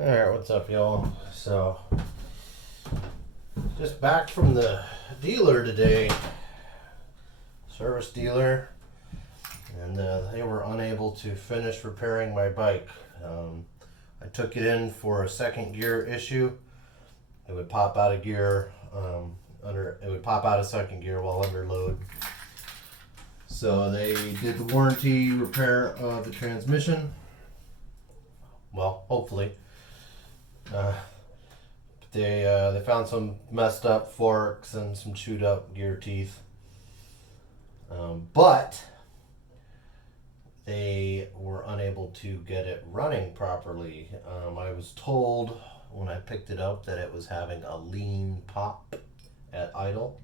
Alright, what's up, y'all? So, just back from the dealer today, service dealer, and they were unable to finish repairing my bike. I took it in for a second gear issue. It would pop out of gear, it would pop out of second gear while under load. So they did the warranty repair of the transmission. Well, hopefully. They found some messed up forks and some chewed up gear teeth. But they were unable to get it running properly. I was told when I picked it up that it was having a lean pop at idle.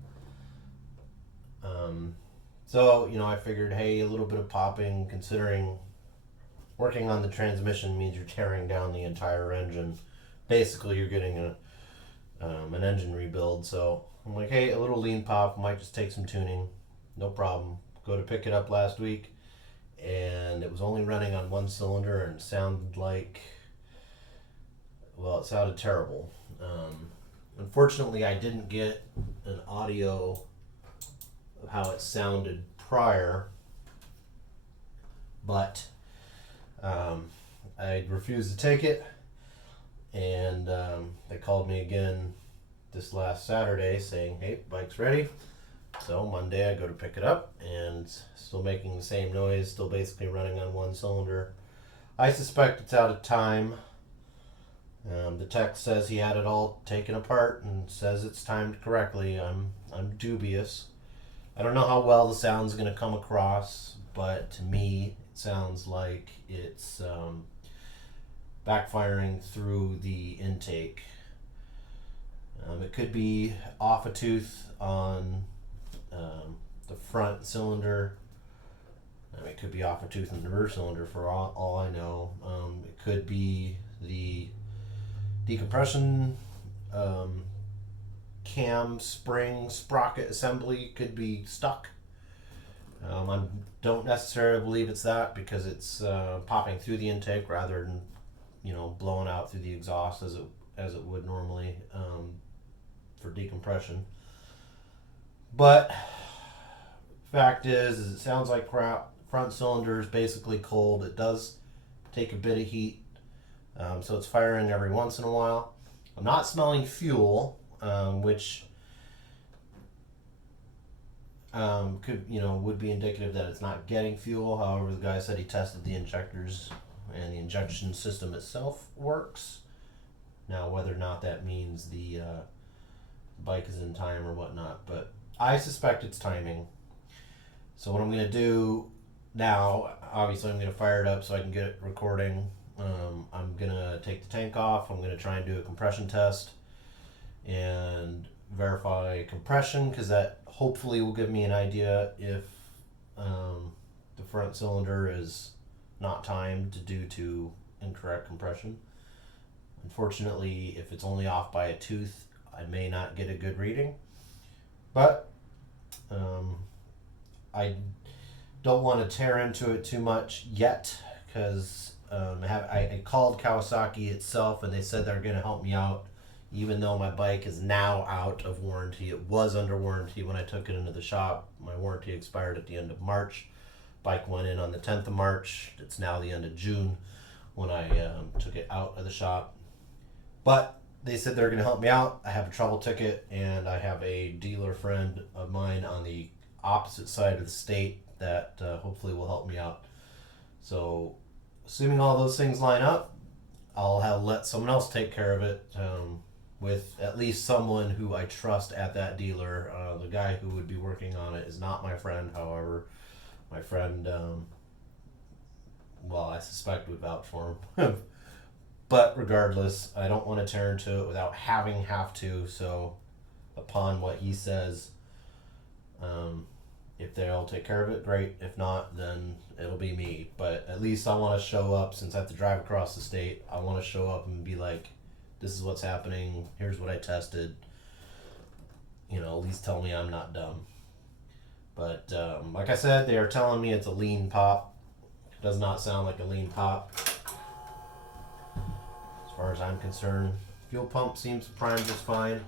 So, I figured, hey, a little bit of popping, considering working on the transmission means you're tearing down the entire engine. Basically, you're getting an engine rebuild. So I'm like, hey, a little lean pop might just take some tuning. No problem. Go to pick it up last week, and it was only running on one cylinder and sounded like, well, it sounded terrible. Unfortunately, I didn't get an audio of how it sounded prior, but I refused to take it, and they called me again this last Saturday saying, hey, bike's ready. So Monday I go to pick it up, and still making the same noise, still basically running on one cylinder. I suspect it's out of time. The tech says he had it all taken apart and says it's timed correctly. I'm dubious. I don't know how well the sound's going to come across, but to me it sounds like it's backfiring through the intake. It could be off a tooth on the front cylinder. It could be off a tooth in the rear cylinder for all I know. It could be the decompression cam spring sprocket assembly could be stuck. I don't necessarily believe it's that, because it's popping through the intake rather than blowing out through the exhaust as it would normally for decompression. But fact is it sounds like crap. Front cylinder is basically cold. It does take a bit of heat, so it's firing every once in a while. I'm not smelling fuel, which could would be indicative that it's not getting fuel. However, the guy said he tested the injectors and the injection system itself works. Now, whether or not that means the bike is in time or whatnot, but I suspect it's timing. So what I'm going to do now, obviously I'm going to fire it up so I can get it recording. I'm going to take the tank off. I'm going to try and do a compression test and verify compression, because that hopefully will give me an idea if the front cylinder is not timed due to incorrect compression. Unfortunately, if it's only off by a tooth, I may not get a good reading. But I don't want to tear into it too much yet, because I called Kawasaki itself and they said they're going to help me out, even though my bike is now out of warranty. It was under warranty when I took it into the shop. My warranty expired at the end of March. Bike went in on the 10th of March. It's now the end of June when I took it out of the shop. But they said they're going to help me out. I have a trouble ticket, and I have a dealer friend of mine on the opposite side of the state that hopefully will help me out. So, assuming all those things line up, I'll let someone else take care of it, with at least someone who I trust at that dealer. The guy who would be working on it is not my friend, however. My friend, I suspect would vouch for him. But regardless, I don't want to tear into it without have to. So, upon what he says, if they'll take care of it, great. If not, then it'll be me. But at least I want to show up, since I have to drive across the state. I want to show up and be like, this is what's happening. Here's what I tested. At least tell me I'm not dumb. But like I said, they are telling me it's a lean pop. It does not sound like a lean pop. as far as I'm concerned. Fuel pump seems primed just fine.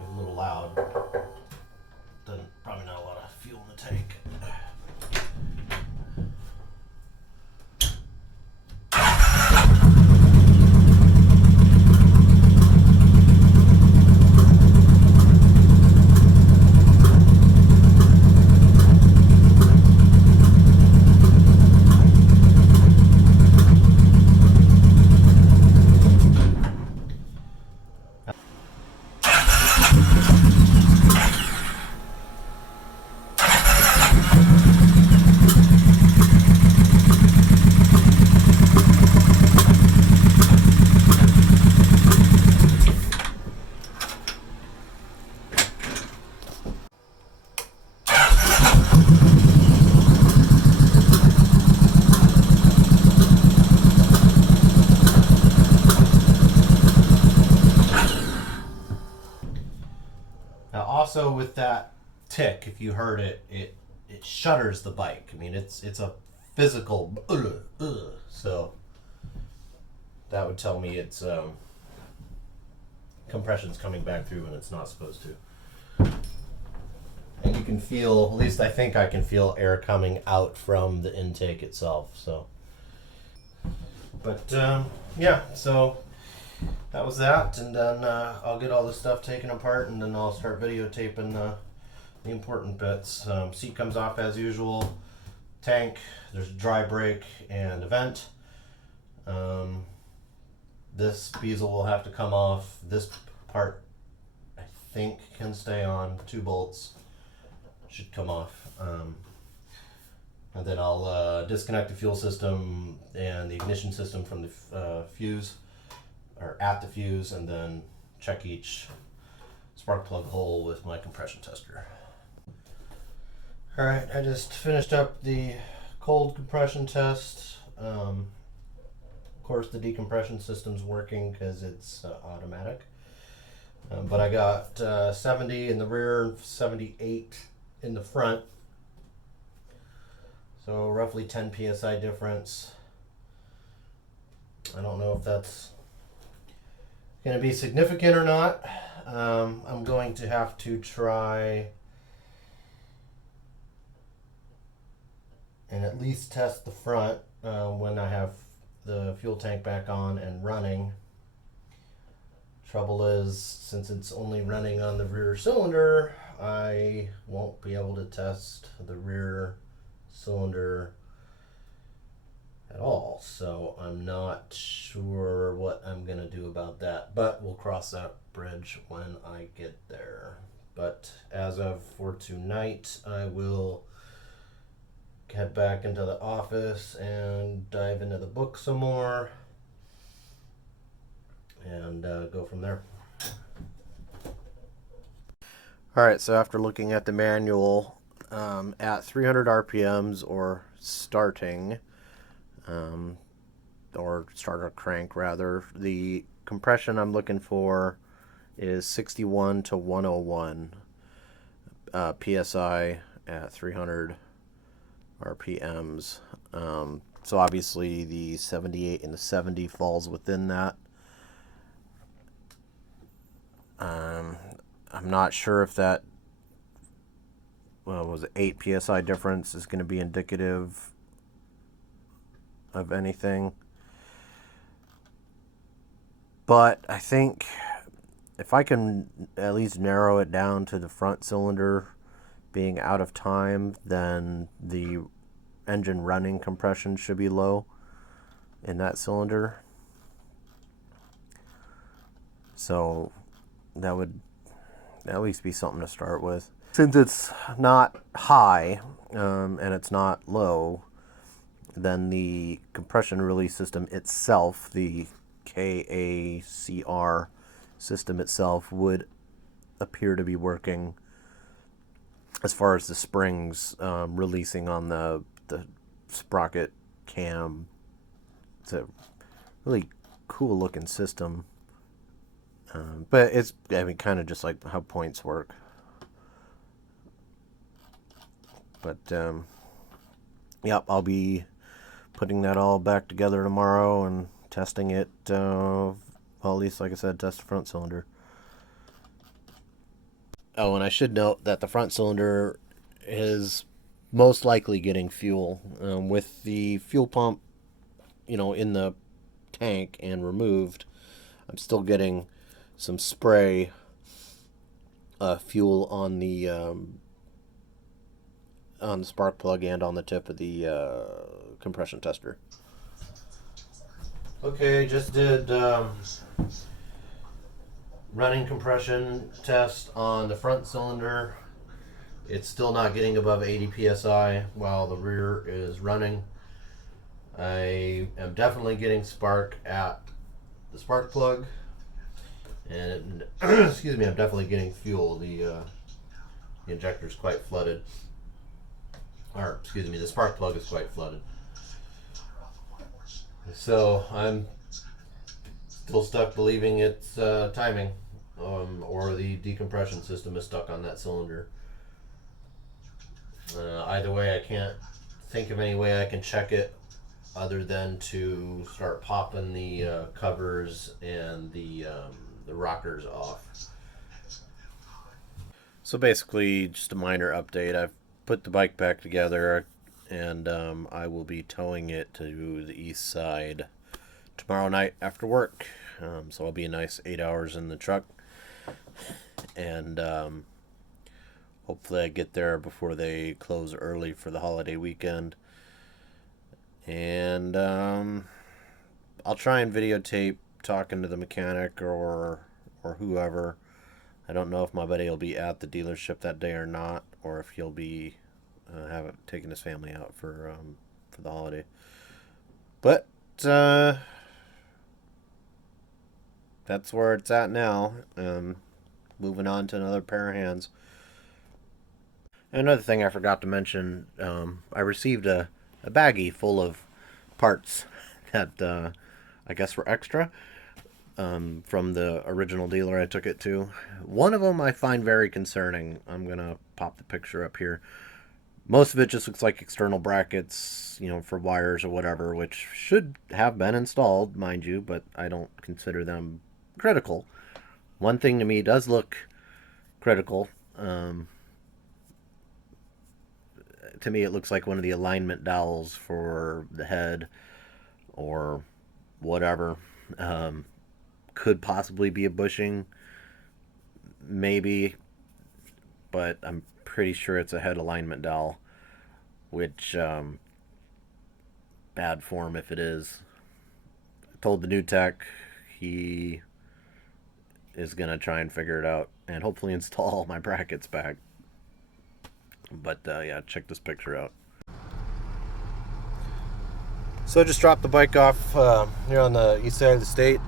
A little loud. Probably not a lot of fuel in the tank. Now also with that tick, if you heard it, it shudders the bike. I mean, it's a physical so that would tell me it's compression's coming back through when it's not supposed to. And you can feel, at least I think I can feel air coming out from the intake itself. So, but yeah, so that was that, and then I'll get all this stuff taken apart, and then I'll start videotaping the important bits. Seat comes off as usual. Tank, there's a dry brake and a vent. This bezel will have to come off. This part, I think, can stay on. 2 bolts should come off. And then I'll disconnect the fuel system and the ignition system from the fuse, or at the fuse, and then check each spark plug hole with my compression tester. Alright, I just finished up the cold compression test. Of course the decompression system's working because it's automatic. But I got 70 in the rear, 78 in the front. So roughly 10 psi difference. I don't know if that's going to be significant or not. I'm going to have to try and at least test the front when I have the fuel tank back on and running. Trouble is, since it's only running on the rear cylinder, I won't be able to test the rear cylinder at all. So I'm not sure what I'm going to do about that, but we'll cross that bridge when I get there. But as of for tonight, I will head back into the office and dive into the book some more and go from there. Alright, so after looking at the manual, at 300 RPMs or starting, or starter crank rather, the compression I'm looking for is 61 to 101 psi at 300 RPMs. So obviously the 78 and the 70 falls within that. I'm not sure if that, well, was it 8 psi difference is going to be indicative of anything. But I think if I can at least narrow it down to the front cylinder being out of time, then the engine running compression should be low in that cylinder. So that would at least be something to start with. Since it's not high and it's not low, then the compression release system itself, the KACR system itself, would appear to be working as far as the springs releasing on the sprocket cam. It's a really cool looking system. But it's, I mean, kind of just like how points work. But, yep, I'll be putting that all back together tomorrow and testing it. Well, at least, like I said, test the front cylinder. Oh, and I should note that the front cylinder is most likely getting fuel. With the fuel pump, in the tank and removed, I'm still getting some spray fuel on the spark plug and on the tip of the compression tester. Okay, just did running compression test on the front cylinder. It's still not getting above 80 psi while the rear is running. I am definitely getting spark at the spark plug, and excuse me, I'm definitely getting fuel. The injector is quite flooded, or excuse me, the spark plug is quite flooded. So I'm still stuck believing it's timing, or the decompression system is stuck on that cylinder. Either way, I can't think of any way I can check it other than to start popping the covers and the rockers off. So basically, just a minor update. I've put the bike back together, and I will be towing it to the east side tomorrow night after work. So I'll be a nice 8 hours in the truck, and hopefully I get there before they close early for the holiday weekend. And I'll try and videotape talking to the mechanic or whoever. I don't know if my buddy will be at the dealership that day or not, or if he'll be taking his family out for the holiday. But that's where it's at now. Moving on to another pair of hands. Another thing I forgot to mention, I received a baggie full of parts that I guess were extra from the original dealer I took it to. One of them I find very concerning. I'm going to pop the picture up here. Most of it just looks like external brackets, for wires or whatever, which should have been installed, mind you, but I don't consider them critical. One thing to me does look critical. To me, it looks like one of the alignment dowels for the head or whatever. Could possibly be a bushing, maybe, but I'm pretty sure it's a head alignment dowel, which bad form if it is. I told the new tech he is gonna try and figure it out and hopefully install all my brackets back. But yeah, check this picture out. So I just dropped the bike off here on the east side of the state.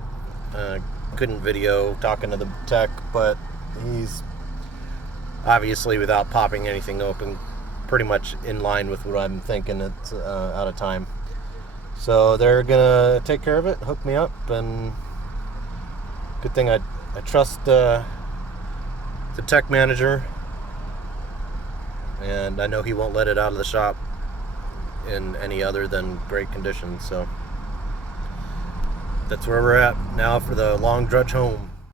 Couldn't video talking to the tech, but he's obviously, without popping anything open, pretty much in line with what I'm thinking. It's out of time. So they're gonna take care of it, hook me up, and good thing I trust the tech manager, and I know he won't let it out of the shop in any other than great condition. So that's where we're at now for the long drudge home.